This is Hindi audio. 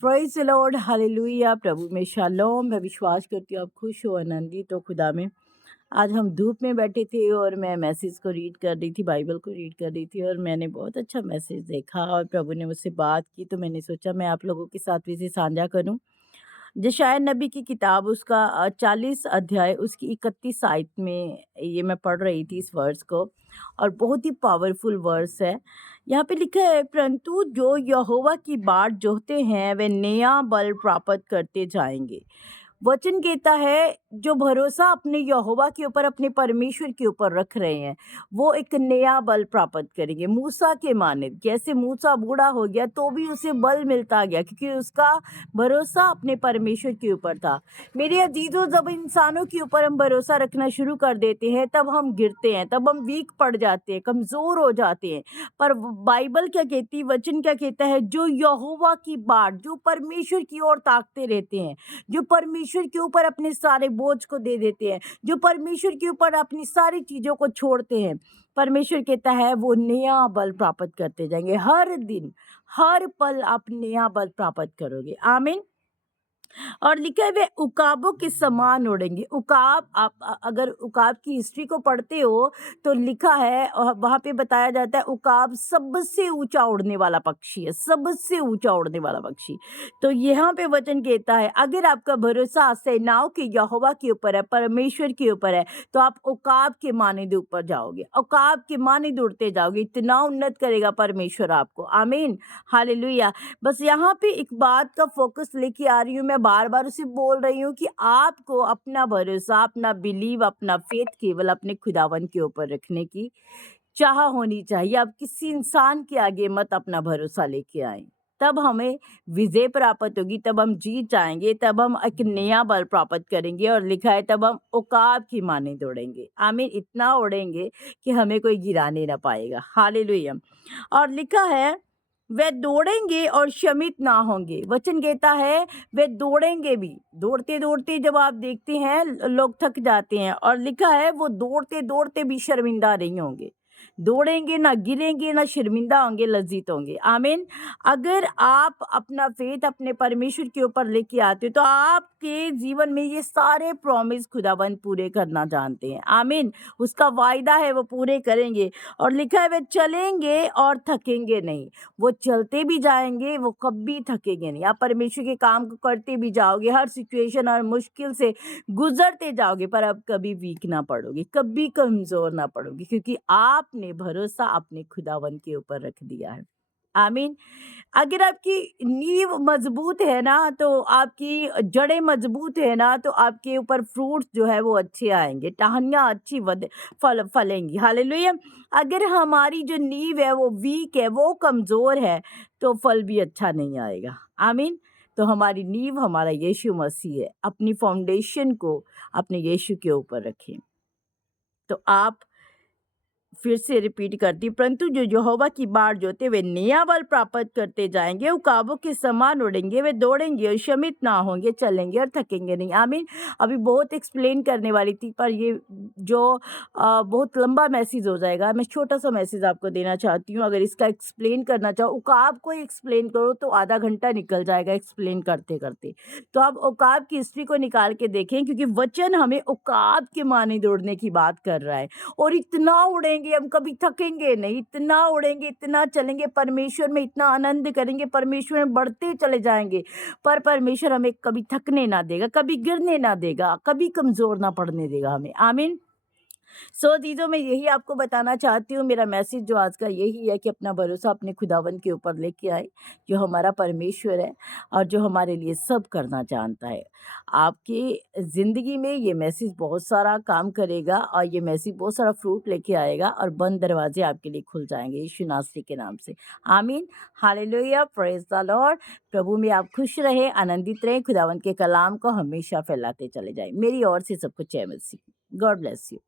Praise the lord, hallelujah. प्रभु में शालोम। मैं विश्वास करती हूँ आप खुश हो, आनंदित हो खुदा में। आज हम धूप में बैठे थे और मैं मैसेज को रीड कर रही थी, बाइबल को रीड कर रही थी और मैंने बहुत अच्छा मैसेज देखा और प्रभु ने मुझसे बात की, तो मैंने सोचा मैं आप लोगों के साथ भी इसे साझा करूँ। यशायाह नबी की किताब उसका 40 अध्याय उसकी 31 आयत में ये मैं पढ़ रही थी इस वर्स को, और बहुत ही पावरफुल वर्स है। यहाँ पे लिखा है, परंतु जो यहोवा की बाट जोहते हैं वे नया बल प्राप्त करते जाएंगे। वचन कहता है, जो भरोसा अपने यहोवा के ऊपर, अपने परमेश्वर के ऊपर रख रहे हैं, वो एक नया बल प्राप्त करेंगे। मूसा के माने, जैसे मूसा बूढ़ा हो गया तो भी उसे बल मिलता गया, क्योंकि उसका भरोसा अपने परमेश्वर के ऊपर था। मेरे अजीजों, जब इंसानों के ऊपर हम भरोसा रखना शुरू कर देते हैं तब हम गिरते हैं, तब हम वीक पड़ जाते हैं, कमज़ोर हो जाते हैं। पर बाइबल क्या कहती, वचन क्या कहता है, जो यहोवा की बाट, जो परमेश्वर की ओर ताकते रहते हैं, जो परमेश्वर के ऊपर अपने सारे बोझ को दे देते हैं, जो परमेश्वर के ऊपर अपनी सारी चीज़ों को छोड़ते हैं, परमेश्वर कहता है वो नया बल प्राप्त करते जाएंगे। हर दिन, हर पल आप नया बल प्राप्त करोगे। आमीन। और लिखा है वे उकाबों के समान उड़ेंगे। उकाब, आप अगर उकाब की हिस्ट्री को पढ़ते हो तो लिखा है, वहां पे बताया जाता है उकाब सबसे ऊंचा उड़ने वाला पक्षी है, सबसे ऊंचा उड़ने वाला पक्षी। तो यहाँ पे वचन कहता है, अगर आपका भरोसा सेनाओं के यहोवा के ऊपर है, परमेश्वर के ऊपर है, तो आप उकाब के मानिंद ऊपर जाओगे, उकाब के मानिंद उड़ते जाओगे। इतना उन्नत करेगा परमेश्वर आपको। आमीन, हालेलुया। बस यहाँ पे एक बात का फोकस लेके आ रही हूँ, मैं बार बार उसे बोल रही हूँ कि आपको अपना भरोसा, अपना बिलीव, अपना फेथ केवल अपने खुदावन के ऊपर रखने की चाह होनी चाहिए। आप किसी इंसान के आगे मत अपना भरोसा लेके आए, तब हमें विजय प्राप्त होगी, तब हम जीत जाएंगे, तब हम एक नया बल प्राप्त करेंगे। और लिखा है, तब हम उकाब की माने दौड़ेंगे। आमीन, इतना उड़ेंगे कि हमें कोई गिराने ना पाएगा। हालेलुया। और लिखा है, वे दौड़ेंगे और शमित ना होंगे। वचन कहता है वे दौड़ेंगे भी, दौड़ते दौड़ते जब आप देखते हैं लोग थक जाते हैं, और लिखा है वो दौड़ते दौड़ते भी शर्मिंदा नहीं होंगे। दौड़ेंगे, ना गिरेंगे, ना शर्मिंदा होंगे, लज्जित होंगे। आमीन। अगर आप अपना फेथ अपने परमेश्वर के ऊपर लेके आते हो तो आपके जीवन में ये सारे प्रॉमिस खुदाबंद पूरे करना जानते हैं। आमीन। उसका वायदा है वो पूरे करेंगे। और लिखा है वे चलेंगे और थकेंगे नहीं। वो चलते भी जाएंगे, वो कभी थकेंगे नहीं। आप परमेश्वर के काम को करते भी जाओगे, हर सिचुएशन और मुश्किल से गुजरते जाओगे, पर अब कभी वीक ना पड़ोगे, कभी कमजोर ना पड़ोगे, क्योंकि आपने भरोसा अपने खुदावन के ऊपर रख दिया है। आमीन। अगर आपकी नींव मजबूत है ना, तो आपकी जड़ें मजबूत है ना, तो आपके ऊपर फ्रूट्स जो है वो अच्छे आएंगे, टहनियाँ अच्छी फलेंगी। हालेलुया। अगर हमारी जो नींव है वो वीक है, वो कमजोर है, तो फल भी अच्छा नहीं आएगा। आमीन। तो हमारी नींव हमारा यीशु मसीह है। अपनी फाउंडेशन को अपने यीशु के ऊपर रखें। तो आप, फिर से रिपीट करती, परंतु जो यहोवा की बाट जोते वे नया बल प्राप्त करते जाएंगे, उकाबों के समान उड़ेंगे, वे दौड़ेंगे और शमित ना होंगे, चलेंगे और थकेंगे नहीं। आमीन। अभी बहुत एक्सप्लेन करने वाली थी, पर ये जो बहुत लंबा मैसेज हो जाएगा। मैं छोटा सा मैसेज आपको देना चाहती हूँ। अगर इसका एक्सप्लेन करना चाहो, उकाब को एक्सप्लेन करो तो आधा घंटा निकल जाएगा एक्सप्लेन करते करते। तो आप उकाब की हिस्ट्री को निकाल के देखें, क्योंकि वचन हमें उकाब के माने दौड़ने की बात कर रहा है। और इतना उड़ेंगे, हम कभी थकेंगे नहीं, इतना उड़ेंगे, इतना चलेंगे, परमेश्वर में इतना आनंद करेंगे, परमेश्वर में बढ़ते चले जाएंगे। पर परमेश्वर हमें कभी थकने ना देगा, कभी गिरने ना देगा, कभी कमजोर ना पड़ने देगा हमें। आमीन। चीज़ों में यही आपको बताना चाहती हूँ। मेरा मैसेज जो आज का यही है कि अपना भरोसा अपने खुदावन के ऊपर लेके आए, जो हमारा परमेश्वर है और जो हमारे लिए सब करना जानता है। आपकी ज़िंदगी में ये मैसेज बहुत सारा काम करेगा और ये मैसेज बहुत सारा फ्रूट लेके आएगा और बंद दरवाजे आपके लिए खुल जाएंगे यीशु नासरी के नाम से। आमीन, हालेलुया, प्रेज द लॉर्ड। प्रभु में आप खुश रहें, आनंदित रहें, खुदावन के कलाम को हमेशा फैलाते चले जाएं। मेरी ओर से सबको जय मसीह। God bless you.